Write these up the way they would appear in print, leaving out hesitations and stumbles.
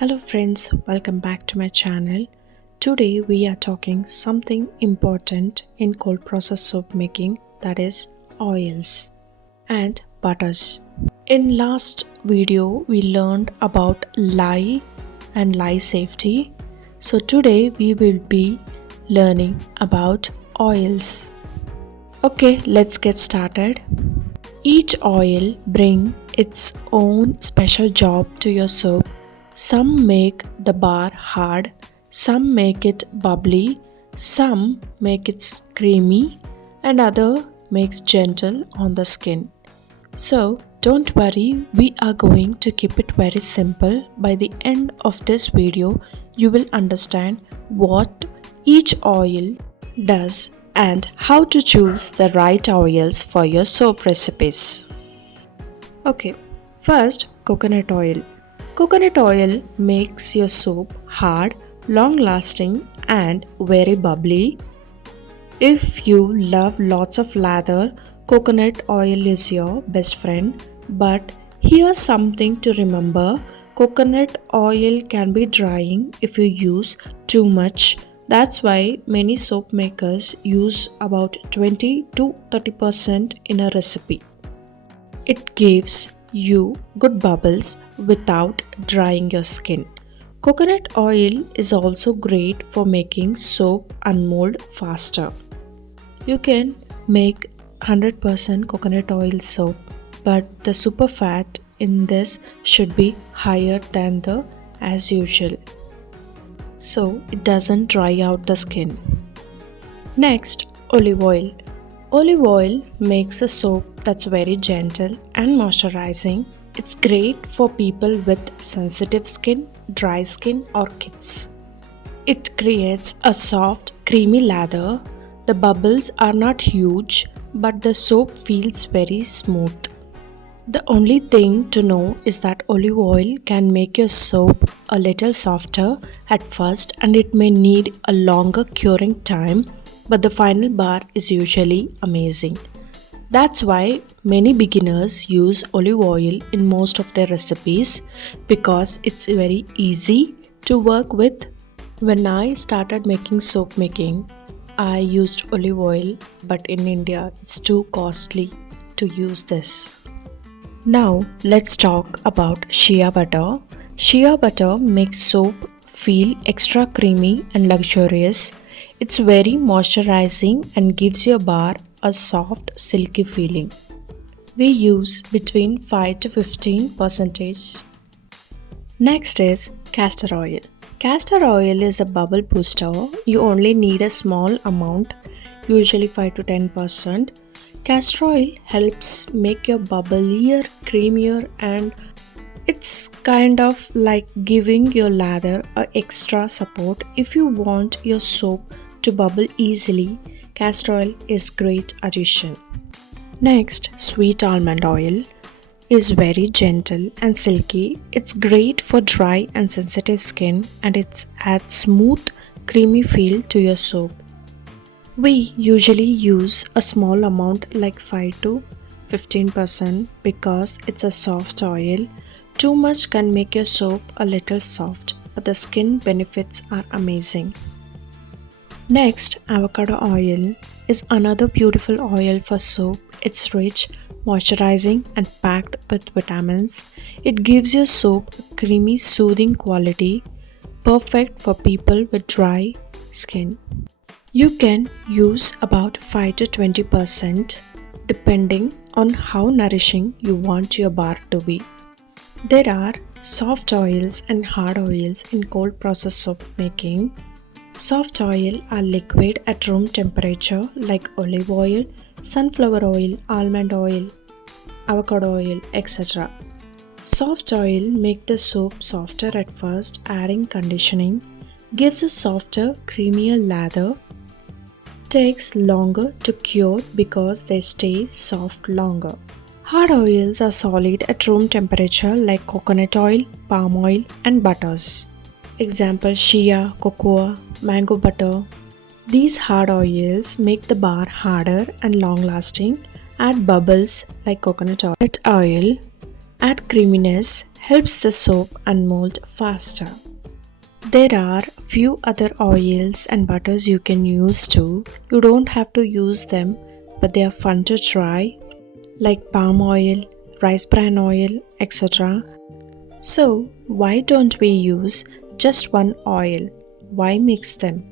Hello friends, welcome back to my channel. Today we are talking something important in cold process soap making, that is oils and butters. In last video we learned about lye and lye safety. So today we will be learning about oils. Okay, let's get started. Each oil bring its own special job to your soap. Some make the bar hard, some make it bubbly, some make it creamy, and other makes gentle on the skin. So don't worry, we are going to keep it very simple. By the end of this video, you will understand what each oil does and how to choose the right oils for your soap recipes. Okay, first coconut oil. Coconut oil makes your soap hard, long lasting, and very bubbly. If you love lots of lather, coconut oil is your best friend. But here's something to remember: coconut oil can be drying if you use too much. That's why many soap makers use about 20 to 30% in a recipe. It gives you good bubbles without drying your skin. Coconut oil is also great for making soap unmold faster. You can make 100% coconut oil soap, but the super fat in this should be higher than the as usual, so it doesn't dry out the skin. Next, olive oil. Olive oil makes a soap that's very gentle and moisturizing. It's great for people with sensitive skin, dry skin, or kids. It creates a soft, creamy lather. The bubbles are not huge, but the soap feels very smooth. The only thing to know is that olive oil can make your soap a little softer at first and it may need a longer curing time, but the final bar is usually amazing. That's why many beginners use olive oil in most of their recipes because it's very easy to work with. When I started making soap making, I used olive oil, but in India it's too costly to use this. Now let's talk about shea butter. Shea butter makes soap feel extra creamy and luxurious. It's very moisturizing and gives your bar a soft, silky feeling. We use between 5 to 15%. Next is castor oil. Castor oil is a bubble booster. You only need a small amount, usually 5 to 10%. Castor oil helps make your bubblier, creamier, and it's kind of like giving your lather a extra support. If you want your soap to bubble easily, castor oil is great addition. Next, sweet almond oil is very gentle and silky. It's great for dry and sensitive skin and it adds smooth, creamy feel to your soap. We usually use a small amount like 5 to 15% because it's a soft oil. Too much can make your soap a little soft, but the skin benefits are amazing. Next, avocado oil is another beautiful oil for soap. It's rich, moisturizing, and packed with vitamins. It gives your soap a creamy, soothing quality, perfect for people with dry skin. You can use about 5 to 20% depending on how nourishing you want your bar to be. There are soft oils and hard oils in cold process soap making. Soft oil are liquid at room temperature like olive oil, sunflower oil, almond oil, avocado oil, etc. Soft oil make the soap softer at first, adding conditioning, gives a softer, creamier lather. Takes longer to cure because they stay soft longer. Hard oils are solid at room temperature like coconut oil, palm oil, and butters. Example: shea, cocoa, mango butter. These hard oils make the bar harder and long lasting, add bubbles like coconut oil. Add creaminess helps the soap unmold faster. There are few other oils and butters you can use too. You don't have to use them, but they are fun to try, like palm oil, rice bran oil, etc. So, why don't we use just one oil? Why mix them?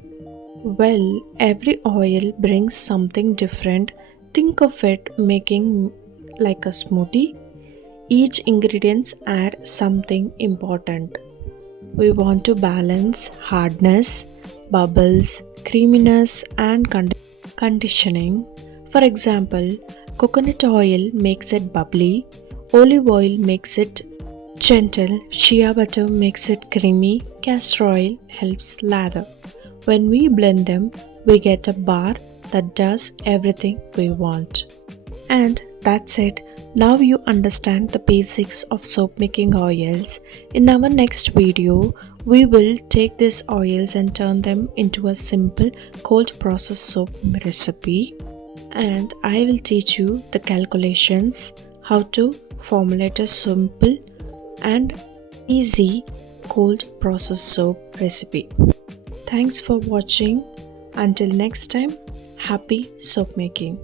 Well, every oil brings something different. Think of it making like a smoothie. Each ingredients add something important. We want to balance hardness, bubbles, creaminess, and conditioning. For example, coconut oil makes it bubbly, olive oil makes it gentle, shea butter makes it creamy, castor oil helps lather. When we blend them, we get a bar that does everything we want. And that's it. Now you understand the basics of soap making oils. In our next video, we will take these oils and turn them into a simple cold process soap recipe. And I will teach you the calculations, how to formulate a simple and easy cold process soap recipe. Thanks for watching. Until next time, happy soap making.